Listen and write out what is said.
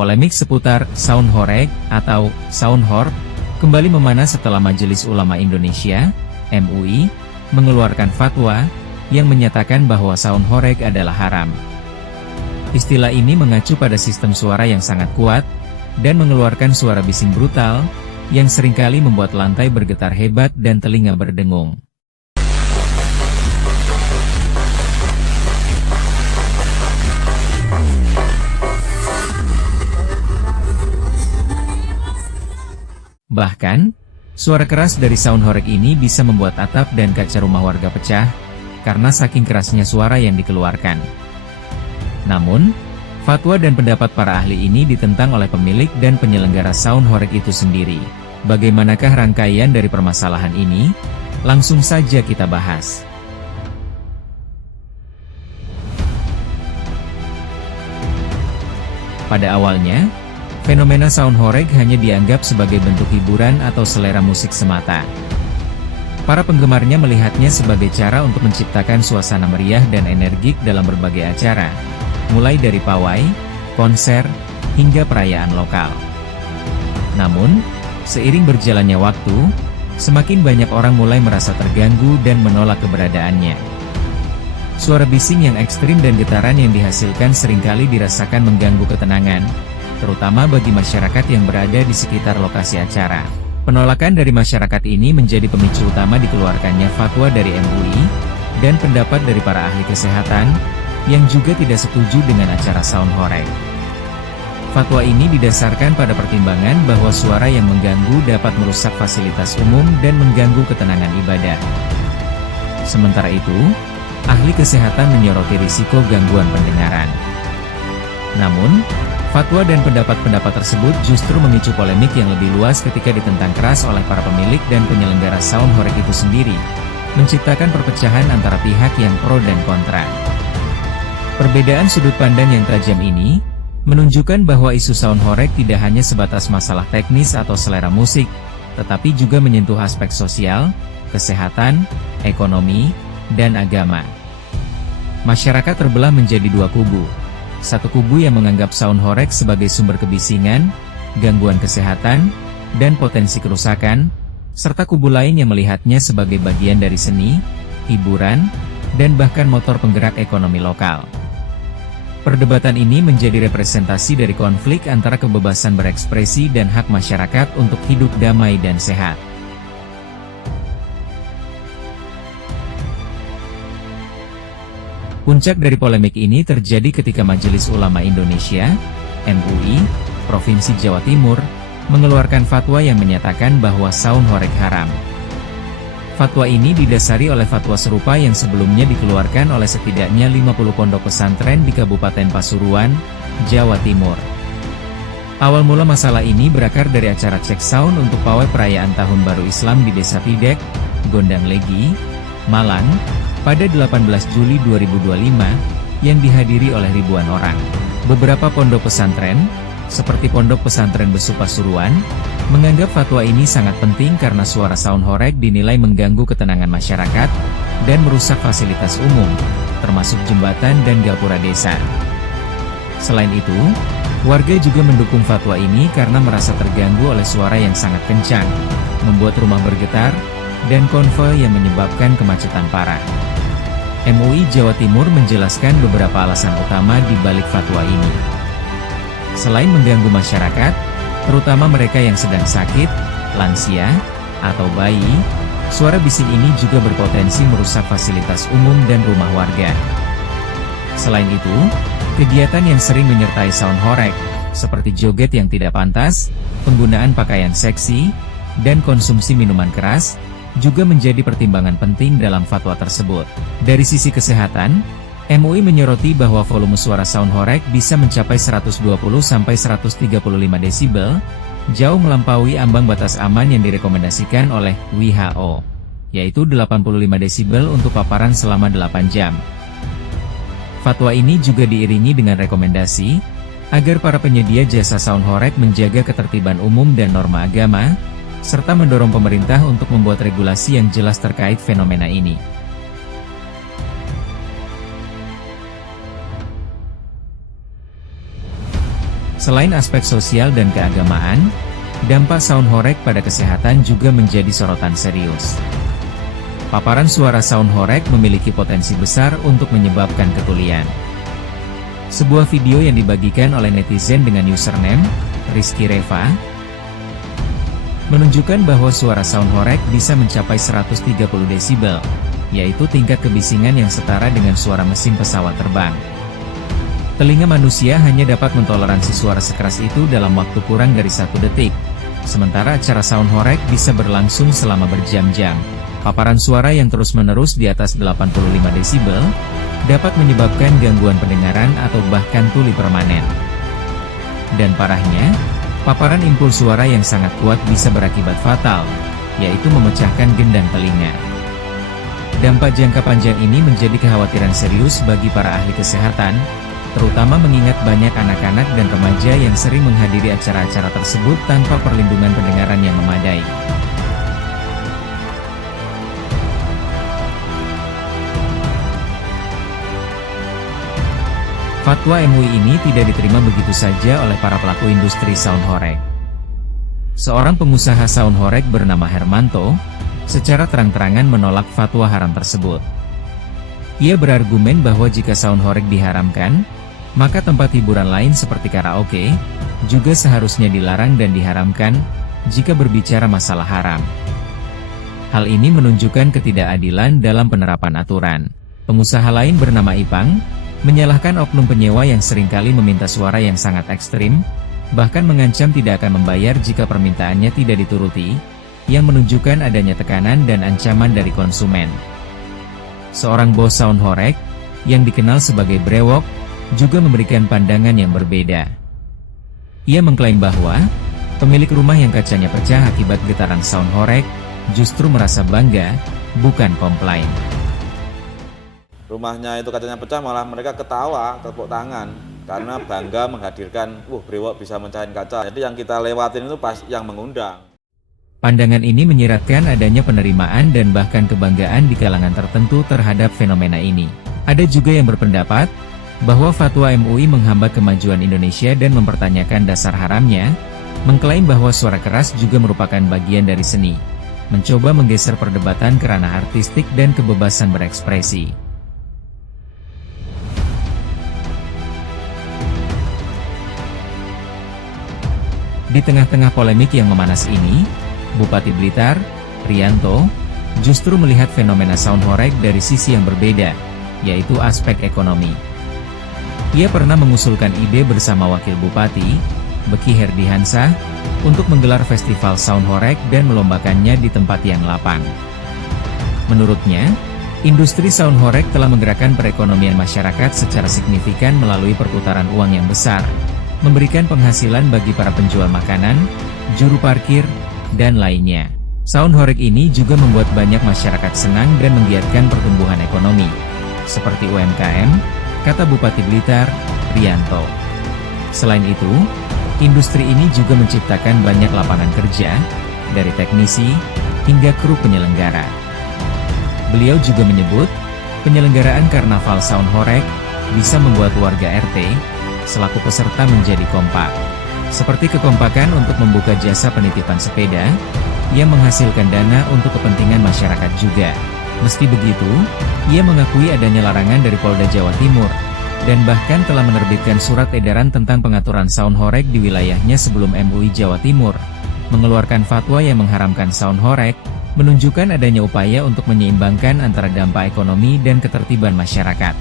Polemik seputar saun horeg atau saun hor kembali memanas setelah Majelis Ulama Indonesia (MUI) mengeluarkan fatwa yang menyatakan bahwa saun horeg adalah haram. Istilah ini mengacu pada sistem suara yang sangat kuat dan mengeluarkan suara bising brutal yang seringkali membuat lantai bergetar hebat dan telinga berdengung. Bahkan, suara keras dari saun horeg ini bisa membuat atap dan kaca rumah warga pecah, karena saking kerasnya suara yang dikeluarkan. Namun, fatwa dan pendapat para ahli ini ditentang oleh pemilik dan penyelenggara saun horeg itu sendiri. Bagaimanakah rangkaian dari permasalahan ini? Langsung saja kita bahas. Pada awalnya, fenomena saun horeg hanya dianggap sebagai bentuk hiburan atau selera musik semata. Para penggemarnya melihatnya sebagai cara untuk menciptakan suasana meriah dan energik dalam berbagai acara, mulai dari pawai, konser, hingga perayaan lokal. Namun, seiring berjalannya waktu, semakin banyak orang mulai merasa terganggu dan menolak keberadaannya. Suara bising yang ekstrim dan getaran yang dihasilkan seringkali dirasakan mengganggu ketenangan, terutama bagi masyarakat yang berada di sekitar lokasi acara. Penolakan dari masyarakat ini menjadi pemicu utama dikeluarkannya fatwa dari MUI, dan pendapat dari para ahli kesehatan, yang juga tidak setuju dengan acara saun horeg. Fatwa ini didasarkan pada pertimbangan bahwa suara yang mengganggu dapat merusak fasilitas umum dan mengganggu ketenangan ibadah. Sementara itu, ahli kesehatan menyoroti risiko gangguan pendengaran. Namun, fatwa dan pendapat-pendapat tersebut justru memicu polemik yang lebih luas ketika ditentang keras oleh para pemilik dan penyelenggara saun horeg itu sendiri, menciptakan perpecahan antara pihak yang pro dan kontra. Perbedaan sudut pandang yang tajam ini menunjukkan bahwa isu saun horeg tidak hanya sebatas masalah teknis atau selera musik, tetapi juga menyentuh aspek sosial, kesehatan, ekonomi, dan agama. Masyarakat terbelah menjadi dua kubu. Satu kubu yang menganggap saun horeg sebagai sumber kebisingan, gangguan kesehatan, dan potensi kerusakan, serta kubu lain yang melihatnya sebagai bagian dari seni, hiburan, dan bahkan motor penggerak ekonomi lokal. Perdebatan ini menjadi representasi dari konflik antara kebebasan berekspresi dan hak masyarakat untuk hidup damai dan sehat. Puncak dari polemik ini terjadi ketika Majelis Ulama Indonesia, MUI, Provinsi Jawa Timur, mengeluarkan fatwa yang menyatakan bahwa saun horeg haram. Fatwa ini didasari oleh fatwa serupa yang sebelumnya dikeluarkan oleh setidaknya 50 pondok pesantren di Kabupaten Pasuruan, Jawa Timur. Awal mula masalah ini berakar dari acara cek saun untuk pawai perayaan Tahun Baru Islam di Desa Pidek, Gondang Legi, Malang, pada 18 Juli 2025, yang dihadiri oleh ribuan orang. Beberapa pondok pesantren, seperti Pondok Pesantren Besu Pasuruan, menganggap fatwa ini sangat penting karena suara saun horeg dinilai mengganggu ketenangan masyarakat, dan merusak fasilitas umum, termasuk jembatan dan gapura desa. Selain itu, warga juga mendukung fatwa ini karena merasa terganggu oleh suara yang sangat kencang, membuat rumah bergetar, dan konvoy yang menyebabkan kemacetan parah. MUI Jawa Timur menjelaskan beberapa alasan utama di balik fatwa ini. Selain mengganggu masyarakat, terutama mereka yang sedang sakit, lansia, atau bayi, suara bising ini juga berpotensi merusak fasilitas umum dan rumah warga. Selain itu, kegiatan yang sering menyertai saun horeg, seperti joget yang tidak pantas, penggunaan pakaian seksi, dan konsumsi minuman keras, juga menjadi pertimbangan penting dalam fatwa tersebut. Dari sisi kesehatan, MUI menyoroti bahwa volume suara saun horeg bisa mencapai 120–135 desibel, jauh melampaui ambang batas aman yang direkomendasikan oleh WHO, yaitu 85 desibel untuk paparan selama 8 jam. Fatwa ini juga diiringi dengan rekomendasi agar para penyedia jasa saun horeg menjaga ketertiban umum dan norma agama, serta mendorong pemerintah untuk membuat regulasi yang jelas terkait fenomena ini. Selain aspek sosial dan keagamaan, dampak sound horeg pada kesehatan juga menjadi sorotan serius. Paparan suara sound horeg memiliki potensi besar untuk menyebabkan ketulian. Sebuah video yang dibagikan oleh netizen dengan username Rizky Reva menunjukkan bahwa suara sound horeg bisa mencapai 130 desibel, yaitu tingkat kebisingan yang setara dengan suara mesin pesawat terbang. Telinga manusia hanya dapat mentoleransi suara sekeras itu dalam waktu kurang dari 1 detik, sementara acara sound horeg bisa berlangsung selama berjam-jam. Paparan suara yang terus-menerus di atas 85 desibel dapat menyebabkan gangguan pendengaran atau bahkan tuli permanen. Dan parahnya, paparan impuls suara yang sangat kuat bisa berakibat fatal, yaitu memecahkan gendang telinga. Dampak jangka panjang ini menjadi kekhawatiran serius bagi para ahli kesehatan, terutama mengingat banyak anak-anak dan remaja yang sering menghadiri acara-acara tersebut tanpa perlindungan pendengaran yang memadai. Fatwa MUI ini tidak diterima begitu saja oleh para pelaku industri sound horeg. Seorang pengusaha sound horeg bernama Hermanto, secara terang-terangan menolak fatwa haram tersebut. Ia berargumen bahwa jika sound horeg diharamkan, maka tempat hiburan lain seperti karaoke juga seharusnya dilarang dan diharamkan jika berbicara masalah haram. Hal ini menunjukkan ketidakadilan dalam penerapan aturan. Pengusaha lain bernama Ipang menyalahkan oknum penyewa yang seringkali meminta suara yang sangat ekstrim, bahkan mengancam tidak akan membayar jika permintaannya tidak dituruti, yang menunjukkan adanya tekanan dan ancaman dari konsumen. Seorang bos sound horeg yang dikenal sebagai brewok juga memberikan pandangan yang berbeda. Ia mengklaim bahwa pemilik rumah yang kacanya pecah akibat getaran sound horeg justru merasa bangga, bukan komplain. Rumahnya itu kacanya pecah, malah mereka ketawa, tepuk tangan karena bangga menghadirkan, brewok bisa mecahin kaca. Jadi yang kita lewatin itu pas yang mengundang. Pandangan ini menyiratkan adanya penerimaan dan bahkan kebanggaan di kalangan tertentu terhadap fenomena ini. Ada juga yang berpendapat bahwa fatwa MUI menghambat kemajuan Indonesia dan mempertanyakan dasar haramnya, mengklaim bahwa suara keras juga merupakan bagian dari seni, mencoba menggeser perdebatan ke ranah artistik dan kebebasan berekspresi. Di tengah-tengah polemik yang memanas ini, Bupati Blitar, Rianto, justru melihat fenomena sound horeg dari sisi yang berbeda, yaitu aspek ekonomi. Ia pernah mengusulkan ide bersama Wakil Bupati, Beki Herdihansah, untuk menggelar festival sound horeg dan melombakannya di tempat yang lapang. Menurutnya, industri sound horeg telah menggerakkan perekonomian masyarakat secara signifikan melalui perputaran uang yang besar, memberikan penghasilan bagi para penjual makanan, juru parkir, dan lainnya. Sound horeg ini juga membuat banyak masyarakat senang dan menggiatkan pertumbuhan ekonomi, seperti UMKM, kata Bupati Blitar, Rianto. Selain itu, industri ini juga menciptakan banyak lapangan kerja, dari teknisi, hingga kru penyelenggara. Beliau juga menyebut, penyelenggaraan karnaval sound horeg, bisa membuat warga RT, selaku peserta menjadi kompak. Seperti kekompakan untuk membuka jasa penitipan sepeda, yang menghasilkan dana untuk kepentingan masyarakat juga. Meski begitu, ia mengakui adanya larangan dari Polda Jawa Timur, dan bahkan telah menerbitkan surat edaran tentang pengaturan sound horeg di wilayahnya sebelum MUI Jawa Timur mengeluarkan fatwa yang mengharamkan sound horeg, menunjukkan adanya upaya untuk menyeimbangkan antara dampak ekonomi dan ketertiban masyarakat.